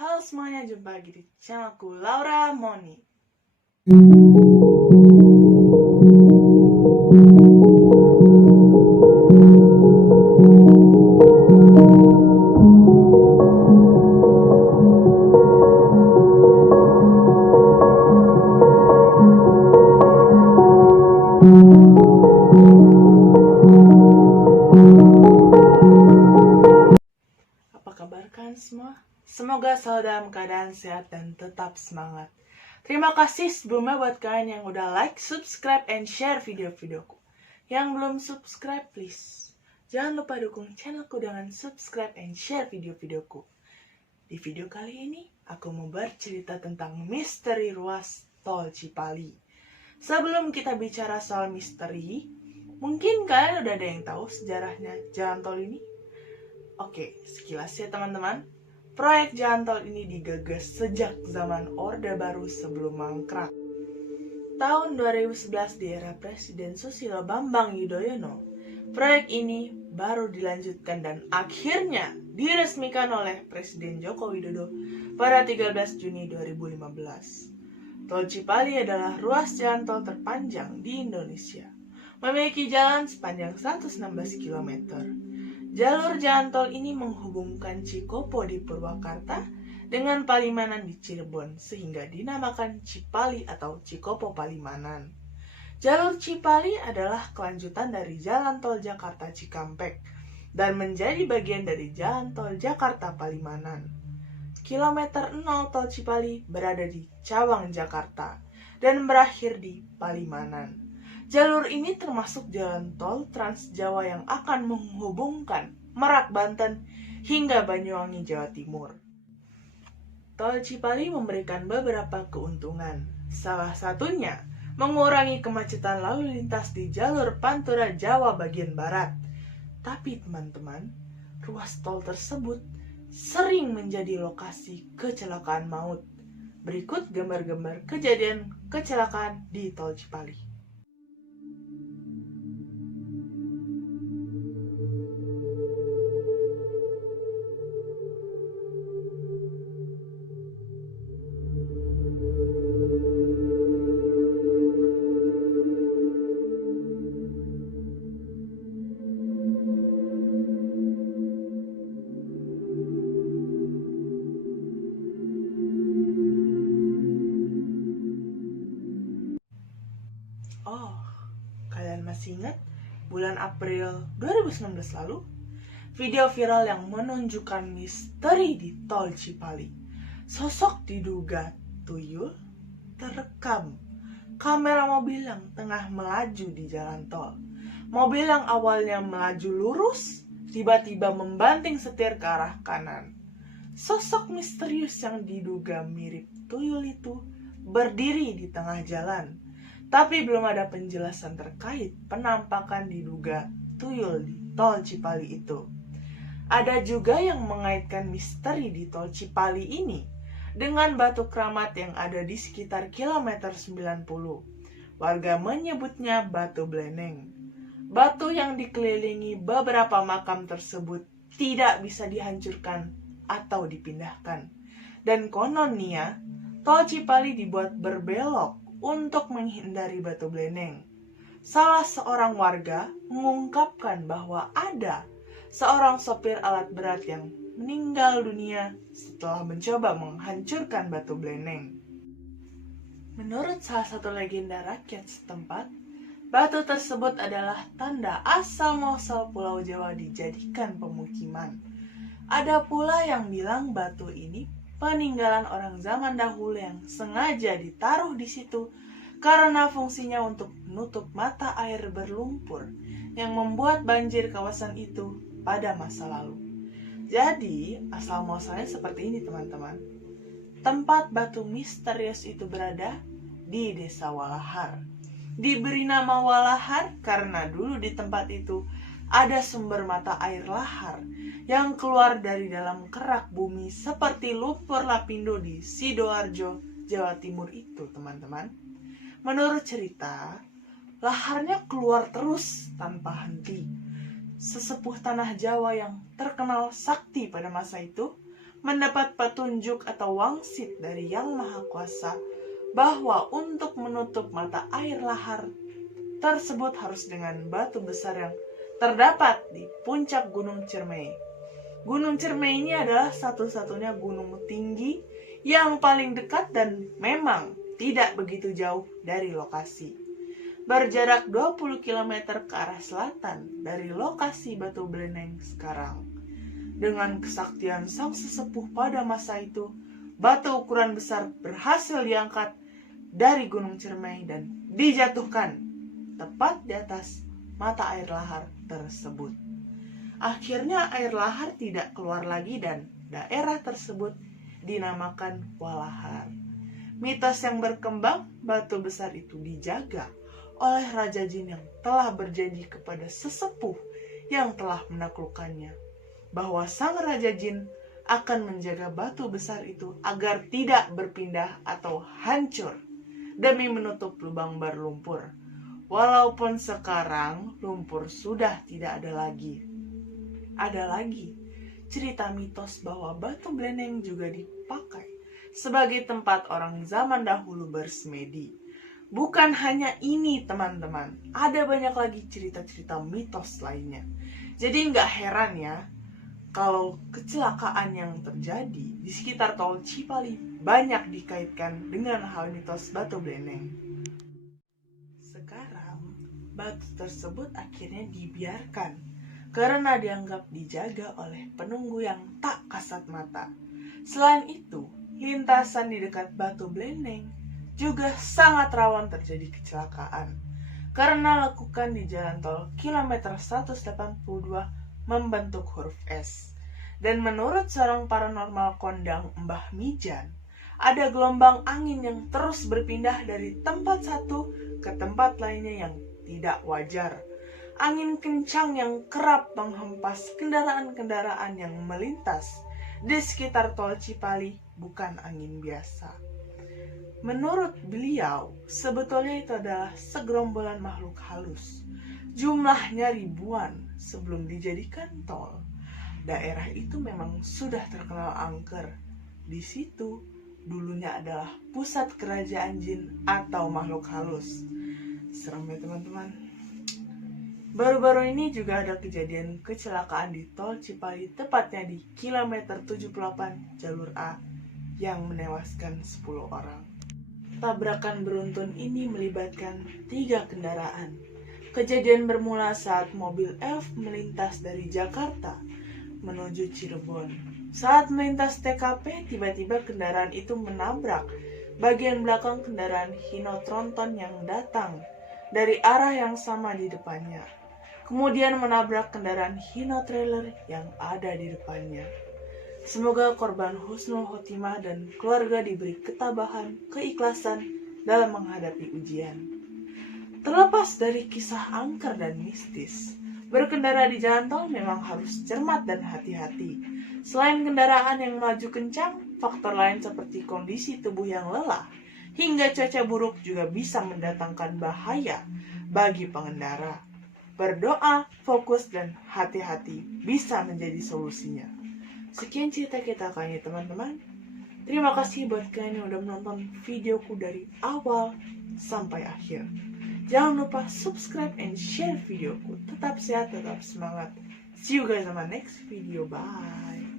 Halo semuanya, jumpa lagi di channelku Laura Moni. Apa kabar kalian semua? Semoga selalu dalam keadaan sehat dan tetap semangat. Terima kasih sebelumnya buat kalian yang udah like, subscribe, and share video-videoku. Yang belum subscribe, please jangan lupa dukung channelku dengan subscribe and share video-videoku. Di video kali ini, aku mau bercerita tentang misteri ruas tol Cipali. Sebelum kita bicara soal misteri, mungkin kalian udah ada yang tahu sejarahnya jalan tol ini? Oke, sekilas ya teman-teman. Proyek jalan tol ini digagas sejak zaman Orde Baru sebelum mangkrak. Tahun 2011 di era Presiden Susilo Bambang Yudhoyono, proyek ini baru dilanjutkan dan akhirnya diresmikan oleh Presiden Joko Widodo pada 13 Juni 2015. Tol Cipali adalah ruas jalan tol terpanjang di Indonesia. Memiliki jalan sepanjang 116 km. Jalur jalan tol ini menghubungkan Cikopo di Purwakarta dengan Palimanan di Cirebon sehingga dinamakan Cipali atau Cikopo Palimanan. Jalur Cipali adalah kelanjutan dari jalan tol Jakarta Cikampek dan menjadi bagian dari jalan tol Jakarta Palimanan. Kilometer 0 tol Cipali berada di Cawang, Jakarta dan berakhir di Palimanan. Jalur ini termasuk jalan tol Trans Jawa yang akan menghubungkan Merak, Banten hingga Banyuwangi, Jawa Timur. Tol Cipali memberikan beberapa keuntungan. Salah satunya, mengurangi kemacetan lalu lintas di jalur Pantura Jawa bagian barat. Tapi teman-teman, ruas tol tersebut sering menjadi lokasi kecelakaan maut. Berikut gambar-gambar kejadian kecelakaan di Tol Cipali. Oh, kalian masih ingat bulan April 2019 lalu? Video viral yang menunjukkan misteri di Tol Cipali. Sosok diduga tuyul terekam kamera mobil yang tengah melaju di jalan tol. Mobil yang awalnya melaju lurus, tiba-tiba membanting setir ke arah kanan. Sosok misterius yang diduga mirip tuyul itu berdiri di tengah jalan. Tapi belum ada penjelasan terkait penampakan diduga tuyul di Tol Cipali itu. Ada juga yang mengaitkan misteri di Tol Cipali ini dengan batu keramat yang ada di sekitar kilometer 90. Warga menyebutnya batu bleneng. Batu yang dikelilingi beberapa makam tersebut tidak bisa dihancurkan atau dipindahkan. Dan kononnya, Tol Cipali dibuat berbelok untuk menghindari batu bleneng. Salah seorang warga mengungkapkan bahwa ada seorang sopir alat berat yang meninggal dunia setelah mencoba menghancurkan batu bleneng. Menurut salah satu legenda rakyat setempat, batu tersebut adalah tanda asal-muasal Pulau Jawa dijadikan pemukiman. Ada pula yang bilang batu ini peninggalan orang zaman dahulu yang sengaja ditaruh di situ karena fungsinya untuk menutup mata air berlumpur yang membuat banjir kawasan itu pada masa lalu. Jadi, asal-muasalnya seperti ini teman-teman. Tempat batu misterius itu berada di Desa Walahar. Diberi nama Walahar karena dulu di tempat itu ada sumber mata air lahar yang keluar dari dalam kerak bumi seperti lumpur lapindo di Sidoarjo, Jawa Timur itu, teman-teman. Menurut cerita, laharnya keluar terus tanpa henti. Sesepuh tanah Jawa yang terkenal sakti pada masa itu mendapat petunjuk atau wangsit dari Yang Maha Kuasa bahwa untuk menutup mata air lahar tersebut harus dengan batu besar yang terdapat di puncak Gunung Ciremai. Gunung Ciremai ini adalah satu-satunya gunung tinggi yang paling dekat dan memang tidak begitu jauh dari lokasi. Berjarak 20 km ke arah selatan dari lokasi Batu Bleneng sekarang. Dengan kesaktian sang sesepuh pada masa itu, batu ukuran besar berhasil diangkat dari Gunung Ciremai dan dijatuhkan tepat di atas mata air lahar tersebut. Akhirnya air lahar tidak keluar lagi dan daerah tersebut dinamakan Walahar. Mitos yang berkembang, batu besar itu dijaga oleh Raja Jin yang telah berjanji kepada sesepuh yang telah menaklukkannya, bahwa sang Raja Jin akan menjaga batu besar itu agar tidak berpindah atau hancur demi menutup lubang berlumpur. Walaupun sekarang lumpur sudah tidak ada lagi. Ada lagi cerita mitos bahwa Batu Bleneng juga dipakai sebagai tempat orang zaman dahulu bersemedi. Bukan hanya ini teman-teman, ada banyak lagi cerita-cerita mitos lainnya. Jadi nggak heran ya kalau kecelakaan yang terjadi di sekitar tol Cipali banyak dikaitkan dengan hal mitos Batu Bleneng. Sekarang batu tersebut akhirnya dibiarkan karena dianggap dijaga oleh penunggu yang tak kasat mata. Selain itu, lintasan di dekat Batu Bleneng juga sangat rawan terjadi kecelakaan karena lekukan di jalan tol kilometer 182 membentuk huruf S. Dan menurut seorang paranormal kondang Mbah Mijan, ada gelombang angin yang terus berpindah dari tempat satu ke tempat lainnya yang tidak wajar. Angin kencang yang kerap menghempas kendaraan-kendaraan yang melintas di sekitar tol Cipali bukan angin biasa. Menurut beliau, sebetulnya itu adalah segerombolan makhluk halus. Jumlahnya ribuan sebelum dijadikan tol. Daerah itu memang sudah terkenal angker. Di situ dulunya adalah pusat kerajaan jin atau makhluk halus. Serem ya teman-teman. Baru-baru ini juga ada kejadian kecelakaan di tol Cipali, tepatnya di kilometer 78 jalur A yang menewaskan 10 orang. Tabrakan beruntun ini melibatkan 3 kendaraan. Kejadian bermula saat mobil Elf melintas dari Jakarta menuju Cirebon. Saat melintas TKP, tiba-tiba kendaraan itu menabrak bagian belakang kendaraan Hino Tronton yang datang dari arah yang sama di depannya. Kemudian menabrak kendaraan Hino Trailer yang ada di depannya. Semoga korban husnul khotimah dan keluarga diberi ketabahan, keikhlasan dalam menghadapi ujian. Terlepas dari kisah angker dan mistis, berkendara di jalan tol memang harus cermat dan hati-hati. Selain kendaraan yang melaju kencang, faktor lain seperti kondisi tubuh yang lelah hingga cuaca buruk juga bisa mendatangkan bahaya bagi pengendara. Berdoa, fokus, dan hati-hati bisa menjadi solusinya. Sekian cerita kita kali ini teman-teman. Terima kasih buat kalian yang udah menonton videoku dari awal sampai akhir. Jangan lupa subscribe and share videoku. Tetap sehat, tetap semangat. See you guys on my next video. Bye.